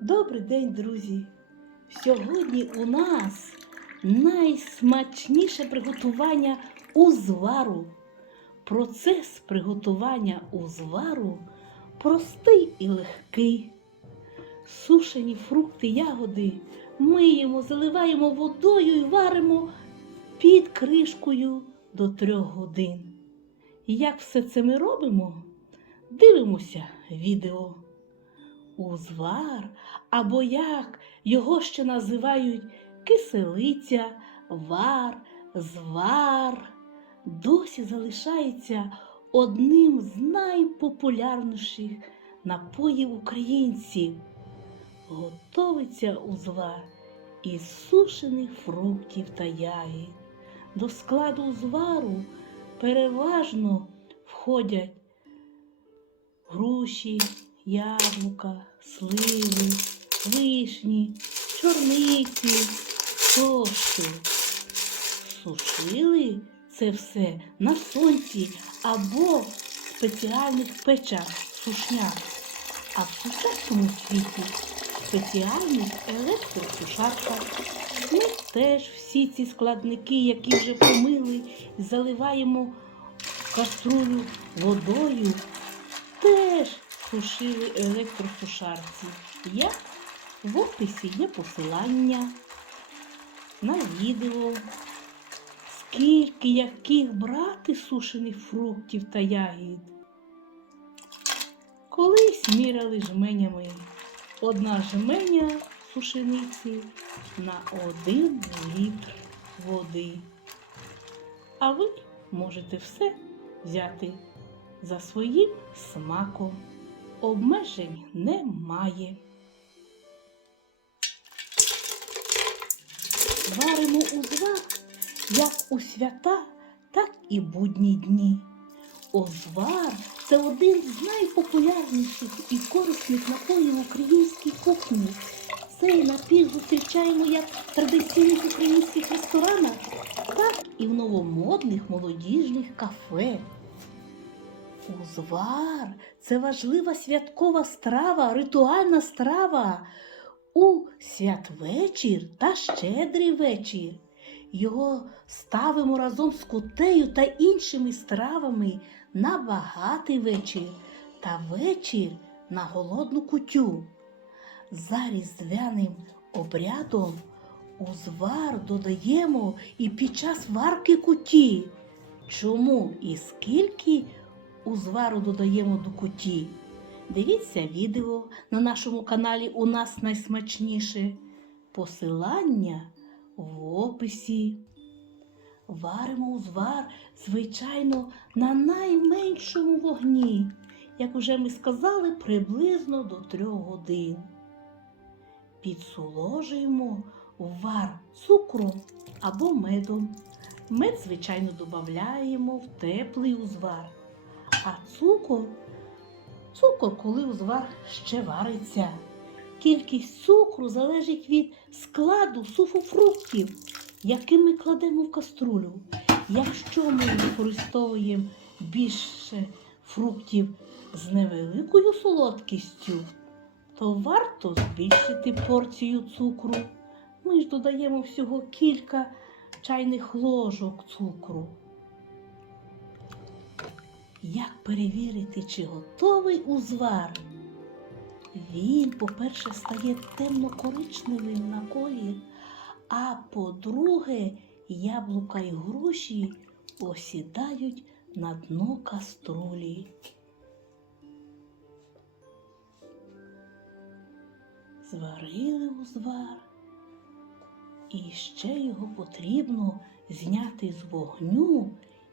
Добрий день, друзі! Сьогодні у нас найсмачніше приготування узвару. Процес приготування узвару простий і легкий. Сушені фрукти, ягоди миємо, заливаємо водою і варимо під кришкою до трьох годин. Як все це ми робимо? Дивимося відео. Узвар, або як його ще називають киселиця, вар, звар, досі залишається одним з найпопулярніших напоїв українців. Готовиться узвар із сушених фруктів та ягід. До складу узвару переважно входять груші, яблука, сливи, вишні, чорниці, тощо. Сушили це все на сонці або в спеціальних печах сушнях, а в сучасному світі спеціальних електросушарках. Ми теж всі ці складники, які вже помили, заливаємо каструлю водою, теж сушили електросушарці. Як в описі є посилання на відео, скільки яких брати сушених фруктів та ягід. Колись міряли жменями. Одна жменя сушениці на один літр води. А ви можете все взяти за своїм смаком. Обмежень немає. Варимо узвар як у свята, так і будні дні. Озвар це один з найпопулярніших і корисних напоїв українській кухні. Цей напій зустрічаємо як в традиційних українських ресторанах, так і в новомодних молодіжних кафе. Узвар це важлива святкова страва, ритуальна страва у святвечір та щедрий вечір. Його ставимо разом з кутею та іншими стравами на багатий вечір та вечір на голодну кутю. За різдвяним обрядом узвар додаємо і під час варки куті. Чому і скільки узвару додаємо до куті? Дивіться відео на нашому каналі У нас найсмачніше. Посилання в описі. Варимо узвар, звичайно, на найменшому вогні, як уже ми сказали, приблизно до трьох годин. Підсоложуємо вар цукром або медом. Мед, звичайно, додаємо в теплий узвар, а цукор цукор, коли узвар ще вариться. Кількість цукру залежить від складу суфофруктів, які ми кладемо в каструлю. Якщо ми використовуємо більше фруктів з невеликою солодкістю, то варто збільшити порцію цукру. Ми ж додаємо всього кілька чайних ложок цукру. Як перевірити, чи готовий узвар? Він, по-перше, стає темно-коричневим на колір, а по-друге, яблука й груші осідають на дно каструлі. Зварили узвар, і ще його потрібно зняти з вогню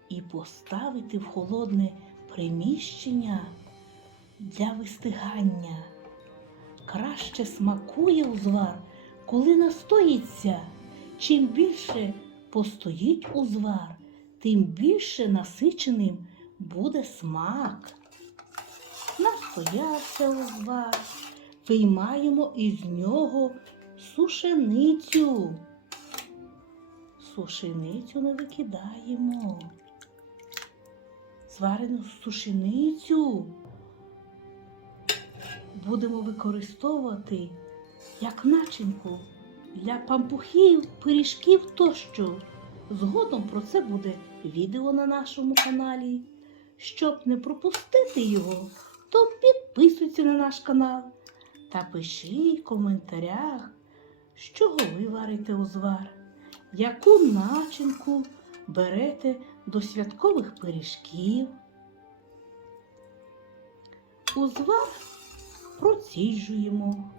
і поставити в холодне приміщення для вистигання. Краще смакує узвар, коли настоїться. Чим більше постоїть узвар, тим більше насиченим буде смак. Настоявся узвар, виймаємо із нього сушеницю. Сушеницю не викидаємо. Зварену сушеницю будемо використовувати як начинку для пампухів, пиріжків тощо. Згодом про це буде відео на нашому каналі. Щоб не пропустити його, то підписуйся на наш канал та пиши в коментарях, з чого ви варите узвар, яку начинку берете до святкових пиріжків. Узвар проціджуємо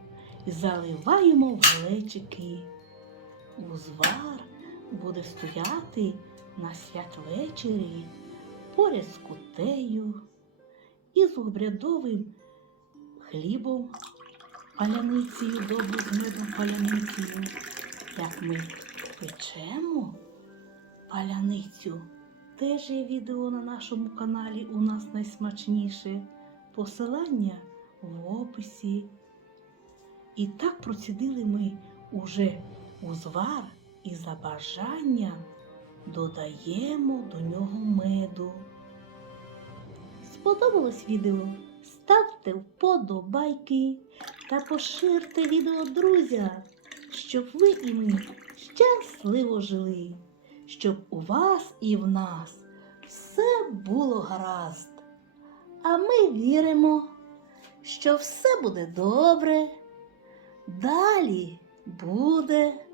і заливаємо в глечики. Узвар буде стояти на святвечері поряд з кутею і з обрядовим хлібом, паляницею, добру з медом паляницею. Як ми печемо паляницю, теж є відео на нашому каналі у нас найсмачніше. Посилання в описі. І так процідили ми уже узвар і за бажанням додаємо до нього меду. Сподобалось відео? Ставте вподобайки та поширте відео друзям, щоб ви і ми щасливо жили, щоб у вас і в нас все було гаразд. А ми віримо, що все буде добре. Далі буде